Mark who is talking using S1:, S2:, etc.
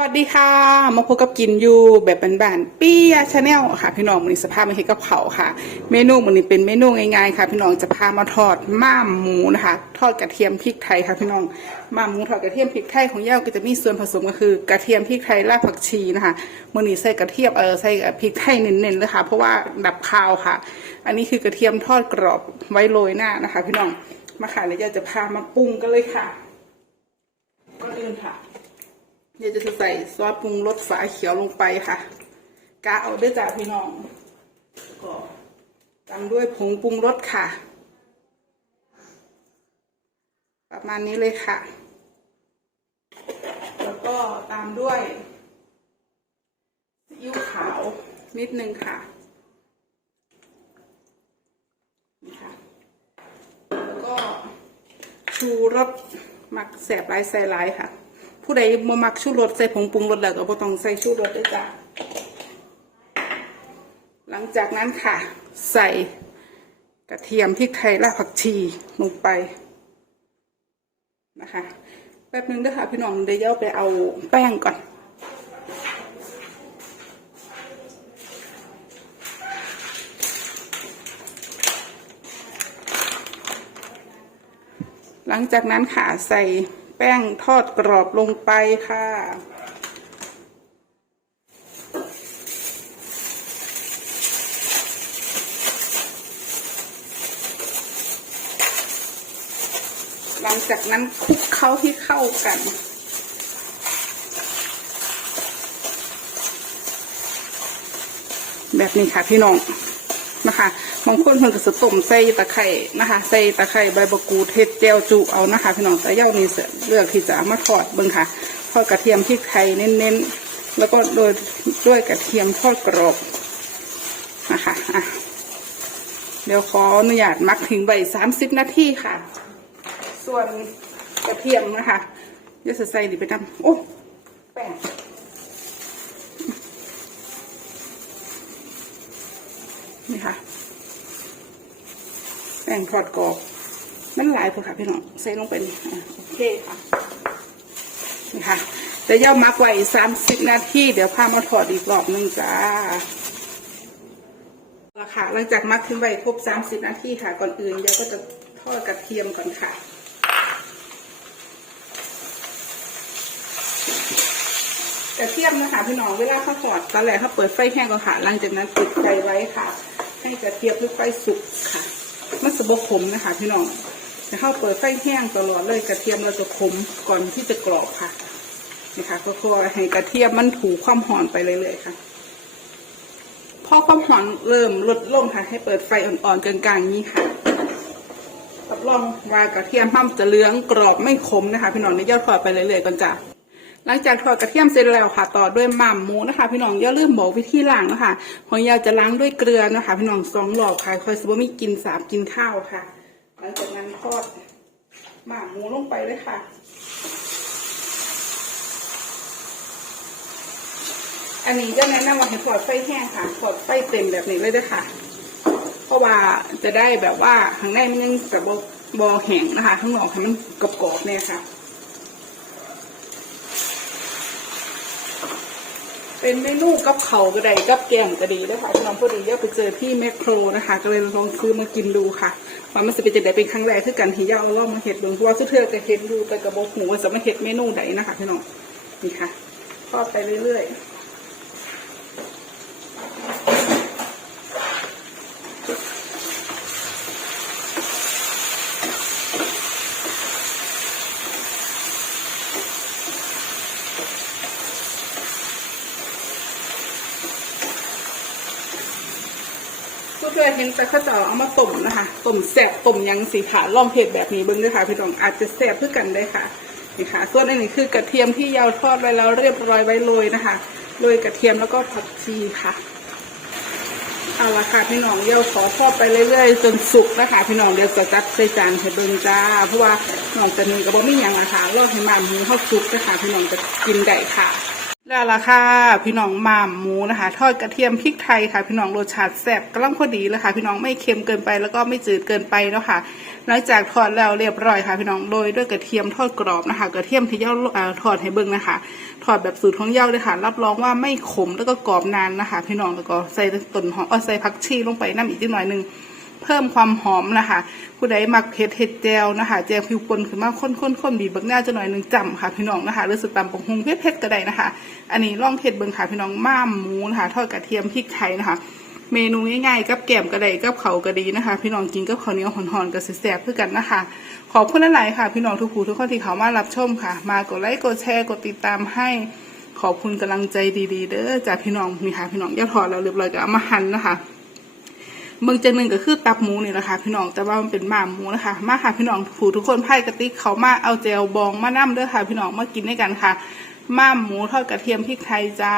S1: วัสดีค่ะ มาพบกับกินอยู่แบบบานๆปี้ยชาแนลค่ะ พี่น้องมันนี้สภาพมันเห็นกับเขาค่ะ เมนูมันนี้เป็นเมนูง่ายๆค่ะ พี่น้องจะพามาทอดม่ามหมูนะคะ ทอดกระเทียมพริกไทยค่ะพี่น้องม่ามหมูทอดกระเทียมพริกไทยของย่าก็จะมีส่วนผสมก็คือกระเทียมพริกไทยรากผักชีนะคะมันนี้ใส่กระเทียมเออใส่พริกไทยเน้นๆเลยค่ะ เพราะว่าดับคาวค่ะ อันนี้คือกระเทียมทอดกรอบไว้โรยหน้านะคะ พี่น้องมาค่ะแล้วย่าจะพามาปรุงกันเลยค่ะก่อนอื่นค่ะ เดี๋ยวจะใส่ซอสปรุงรสฝาเขียวลงไปค่ะกะเอาด้วยจ้าพี่น้องก็ตามด้วยผงปรุงรสค่ะ ประมาณนี้เลยค่ะ แล้วก็ตามด้วยซีอิ๊วขาวนิดนึงค่ะนี่ค่ะ แล้วก็ชูรสหมักแสบลายใส่ลายค่ะ ผู้ใดบ่มักชูรสใส่ผงปรุงรสแล้วก็บ่ต้องใส่ชูรสด้วยจ้ะหลังจากนั้นค่ะ ใส่กระเทียมพริกไทยรากผักชีลงไปนะคะแป๊บนึงเด้อค่ะพี่น้องเดี๋ยวไปเอาแป้งก่อนหลังจากนั้นค่ะใส่ แป้งทอดกรอบลงไปค่ะ หลังจากนั้นคลุกเข้าให้เข้ากันแบบนี้ค่ะพี่น้อง นะคะบางคนเพิ่นก็จะต้มใส่ตะไคร่นะคะ ใส่ตะไคร่ใบมะกรูดเห็ดเจียวจุเอานะคะพี่น้องแต่เย่านี่เลือกที่จะมาทอดเบิ่งค่ะทอดกระเทียมพริกไทยเน้นๆ แล้วก็โดยด้วยกระเทียมทอดกรอบนะคะอะเดี๋ยวขออนุญาตมักทิ้งไว้สามสิบนาทีค่ะ ส่วนกระเทียมนะคะเดี๋ยวจะใส่ดิไปทำโอ้แป้ง นี่ค่ะแป้งทอดกรอบ มันหลายพอค่ะพี่น้องใส่ลงไปนี่โอเคค่ะนี่ค่ะแต่ย่ามักไว้สามสิบนาทีเดี๋ยวพามาทอดอีกรอบหนึงจ้าละค่ะหลังจากมักทิ้งไว้ครบสามสิบนาทีค่ะ ก่อนอื่นย่าก็จะทอดกระเทียมก่อนค่ะกระเทียมนะคะพี่น้องเวลาเขาทอดตอนแรกเขาเปิดไฟแห้งก่อนค่ะ หลังจากนั้นปิดไฟไว้ค่ะ ให้กระเทียมหรือไฟสุกค่ะ มันสะบขมนะคะพี่น้องแต่เข้าเปิดไฟแห้งตลอดเลยกระเทียมเราจะขมก่อนที่จะกรอบค่ะนี่ค่ะก็คือให้กระเทียมมันถูความหอมไปเรื่อยๆค่ะพอความหอมเริ่มลดลงค่ะ ให้เปิดไฟอ่อนๆกลางๆนี้ค่ะรับรองว่ากระเทียมห้ามจะเหลืองกรอบไม่ขมนะคะ พี่น้องนี่ยอดทอดไปเรื่อยๆก่อนจ้ะ หลังจากทอดกระเทียมเสร็จแล้วค่ะ ต่อด้วยหม่ำหมูนะคะ พี่น้องอย่าลืมบอกวิธีล้างนะคะของยาจะล้างด้วยเกลือนะคะ พี่น้องสองหลอกค่ะคอยสบมีกินสาบกินข้าวค่ะ หลังจากนั้นทอดหม่ำหมูลงไปเลยค่ะอันนี้จะแนะนำว่าให้ทอดไฟแห้งค่ะทอดไฟเต็มแบบนี้เลยด้วยค่ะ เพราะว่าจะได้แบบว่าข้างในมันยังแบบบอแห้งนะคะ ข้างนอกให้มันกรอบๆเนี่ยค่ะ เป็นเมนูกับเขาก็ได้กับแกงก็ดีนะคะพี่น้องพอดีย่าไปเจอที่แมคโครนะคะ ก็เลยลองซื้อมากินดูค่ะว่ามันจะเป็นจะได้เป็นครั้งแรกคือกันที่ย่าเอาล่องมาเห็ดดูเพราะว่าสุดเทือก็เห็ดดูแต่กระบอกหูว่าจะมาเห็ดเมนูไหนนะคะพี่น้องนี่ค่ะทอดไปเรื่อยๆ สุดเทือเห็นแต่เขาจะเอามาต้มนะคะต้มแซ่บต้มยังสีขาลองเห็ดแบบนี้เบิ้งด้วยค่ะพี่น้องอาจจะแซ่บเพื่อกันได้ค่ะนี่ค่ะส่วนอันนี้คือกระเทียมที่ยาวทอดไว้แล้วเรียบร้อยไว้โรยนะคะโรยกระเทียมแล้วก็ผักชีค่ะเอาละค่ะพี่น้องเดี๋ยวขอทอดไปเรื่อยๆจนสุกนะคะพี่น้องเดี๋ยวจะจัดใส่จานให้เบิ่งจ้าเพราะว่าน้องจะมีกับบ่มีอย่างละคะรอให้มาหมูเข้าสุกนะคะพี่น้องจะกินได้ค่ะ แล้วละค่ะ พี่น้องหม่ำหมูนะคะ ทอดกระเทียมพริกไทยค่ะ พี่น้องรสชาติแซ่บกำลังพอดีเลยค่ะ พี่น้องไม่เค็มเกินไปแล้วก็ไม่จืดเกินไปเนาะค่ะหลังจากทอดแล้วเรียบร้อยค่ะ พี่น้องโรยด้วยกระเทียมทอดกรอบนะคะ กระเทียมที่ย่าเอ่อทอดให้เบิ่งนะคะ ทอดแบบสูตรของย้าเลยค่ะ รับรองว่าไม่ขมแล้วก็กรอบนานนะคะ พี่น้องแล้วก็ใส่ต้นหอมใส่ผักชีลงไปน้ำอีกนิดหน่อยนึง เพิ่มความหอมนะคะผู้ใดมักเผ็ดเห็ดแจวนะคะแจวผิวปนขึ้นมาข้นๆข้นบีบบักหน้าจะหน่อยหนึ่งจำค่ะพี่น้องนะคะหรือสตำปงฮงเผ็ดๆก็ได้นะคะ อันนี้ล่องเผ็ดเบิงค่ะพี่น้องม่ามหมูนะคะทอดกระเทียมพริกไทยนะคะ เมนูง่ายๆกับแกมกระไดกับเขากระดีนะคะ พี่น้องกินกับข้าวเหนียวห่อนๆกับแซ่บๆเพื่อกันนะคะ ขอบคุณหลายๆค่ะ พี่น้องทุกผู้ทุกคนที่เขามารับชมค่ะ มากดไลค์กดแชร์กดติดตามให้ขอบคุณกำลังใจดีๆ เด้อจากพี่น้องนี่ค่ะพี่น้องอย่าถอดเราเรียบร้อยก็เอามาหั่นนะคะ เมืองจังหนึ่งก็คือตับหมูนี่แหละค่ะพี่น้องแต่ว่ามันเป็นหม่ามหมูนะคะมาค่ะพี่น้องผู้ทุกคนไพ่กระติกเขามาเอาเจลบองมานั่มเด้อค่ะ พี่น้องมากินด้วยกันค่ะหม่าหมูทอดกระเทียมพริกไทยจ้า